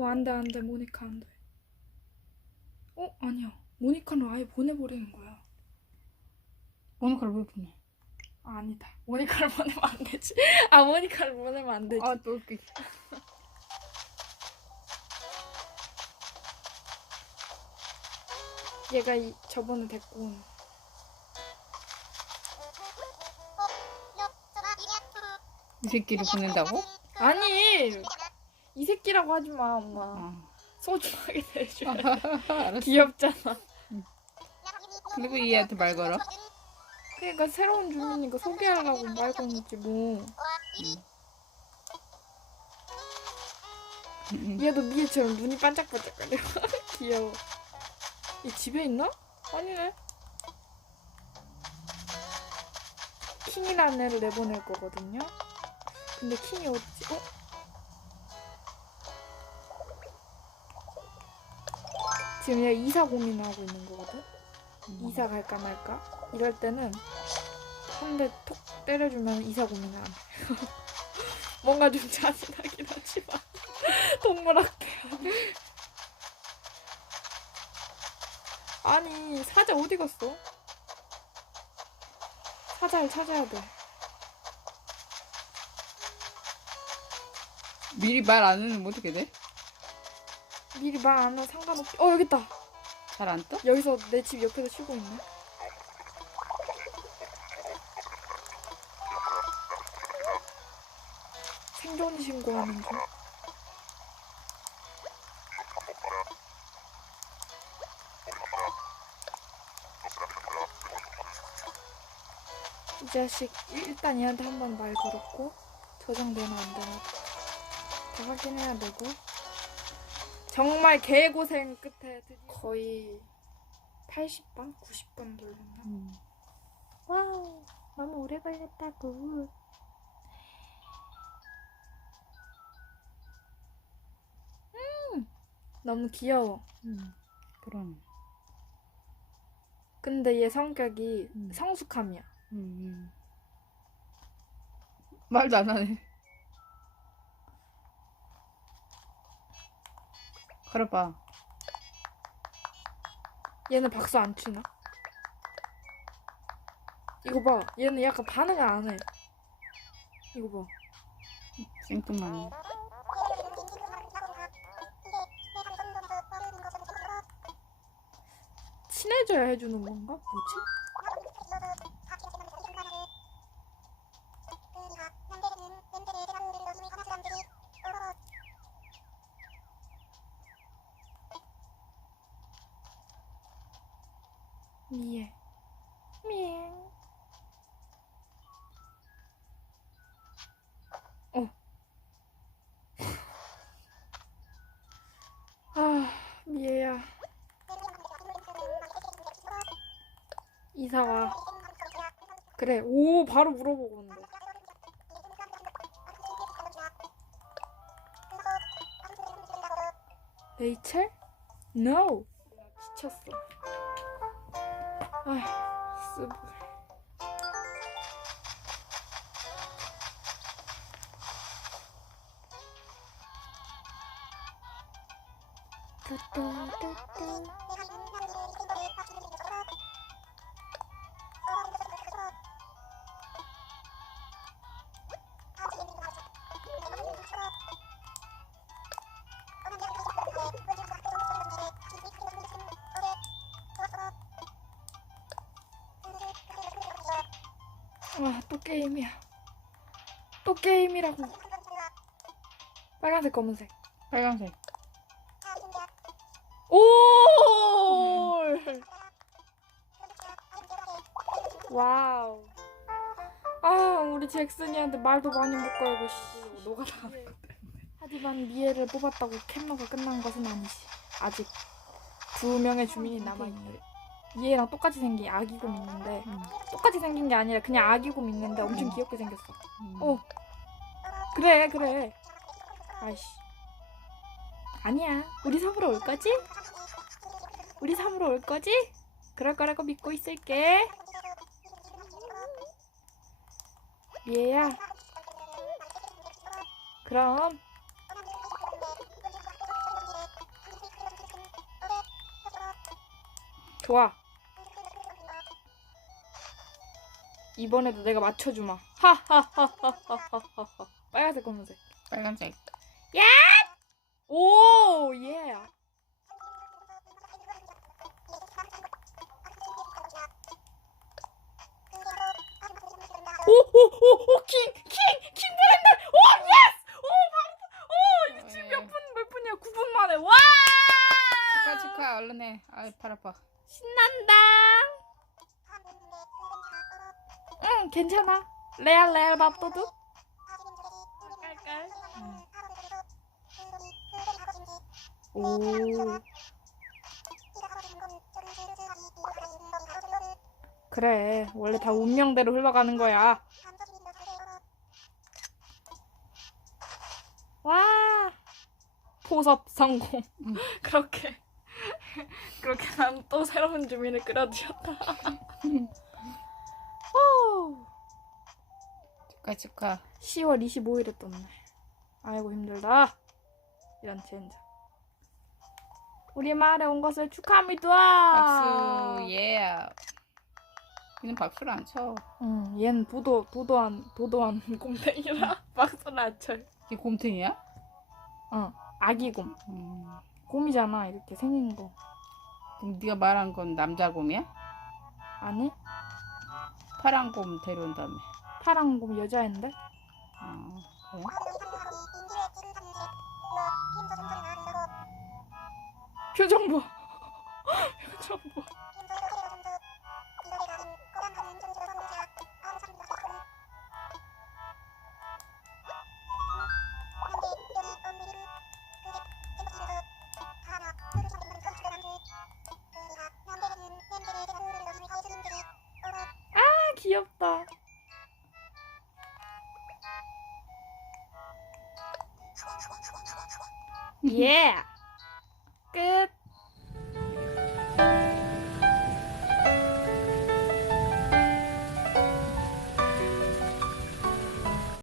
오, 안 돼, 안 돼. 모니카 안 돼. 어, 아니야. 모니카는 아예 보내버리는 거야. 모니카를 왜 보내? 아, 아니다. 모니카를 보내면 안 되지. 아, 모니카를 보내면 안 되지. 아또 이렇게 얘가 이, 저번에 데리고 온. 이 새끼를 보낸다고? 아니! 이 새끼라고 하지 마, 엄마. 아. 소중하게 대해줘. 알았어. 귀엽잖아. 그리고 얘한테 말 걸어. 그러니까 새로운 주민이니까 소개하려고 말 거는지 뭐. 음. 얘도 미애처럼 눈이 반짝반짝거려. 귀여워. 얘 집에 있나? 아니네. 킹이라는 애를 내보낼 거거든요. 근데 킹이 어딨지? 어? 지금 얘 이사 고민하고 있는 거거든? 이사 갈까 말까? 이럴 때는 한 대 톡 때려주면 이사 고민을 안 해. 뭔가 좀 잔인하긴 하지만 동물학대 아니 사자 어디 갔어? 사자를 찾아야 돼. 미리 말 안 하면 어떻게 돼? 미리 말 안 하면 상관없지. 어 여기 있다. 잘 안 떠? 여기서 내 집 옆에서 쉬고 있네. 생존 신고하는 중. 이 자식 일단 얘한테 한 번 말 걸었고 저장되나 안 되나 다 확인해야 되고 정말 개고생 끝에 드디어 거의 80번? 90번 돌렸나? 음. 와우 너무 오래 걸렸다고 음 너무 귀여워 음. 그럼. 근데 얘 성격이 음. 성숙함이야 음. 음. 말도 안 하네. 걸어봐. 얘는 박수 안 치나? 이거 봐 얘는 약간 반응을 안 해 이거 봐 생뚱만. 친해져야 해주는 건가? 뭐지? 미에 미에 어. 아 미에야. 이사와 그래 오 바로 물어보고 온대 레이첼? No. 지쳤어 哎，死不。嘟嘟嘟嘟。 와 또 게임이야 또 게임이라고 빨간색 검은색 빨간색. 오 와우 아 우리 잭슨이한테 말도 많이 못 걸고 씨 너가 다 하는 거. 하지만 미애를 뽑았다고 캔머가 끝난 것은 아니지. 아직 두 명의 주민이 남아 있네. 얘랑 똑같이 생긴 아기곰 있는데 음. 똑같이 생긴 게 아니라 그냥 아기곰 있는데 엄청 음. 귀엽게 생겼어. 음. 어. 그래 그래. 아이씨. 아니야. 우리 섬으로 올 거지? 우리 섬으로 올 거지? 그럴 거라고 믿고 있을게. 얘야. 그럼 좋아. 이번에도 내가 맞춰주마. 하하하하하하하. 빨간색 검은색. 빨간색. 오 예. 오오오오 킹 킹킹 브랜드 오 예스 오 바로 오 지금 몇 분 몇 분이야 9분 만에 와 축하 축하 얼른 해. 아이 팔 아파. 신난다 응 괜찮아. 레알 레알 밥도둑. 깔깔 오. 그래 원래 다 운명대로 흘러가는 거야. 와 포섭 성공. 응. 그렇게 그렇게 난 또 새로운 주민을 끌어들였다 오, 축하 축하. 10월 25일에 떴네 아이고 힘들다 이런 젠장 우리 마을에 온 것을 축하합니다 박수 예. 얘는 박수를 안 쳐. 응, 얜 도도 도도한 도도한 곰탱이라 박수를 안 쳐요. 이게 곰탱이야? 어, 아기 곰. 음. 곰이잖아 이렇게 생긴 거. 그럼 네가 말한 건 남자 곰이야? 아니? 파란 곰 데려온다며. 파란 곰 여자인데? 아, 그래? 표정 봐. 귀엽다. 예. 끝.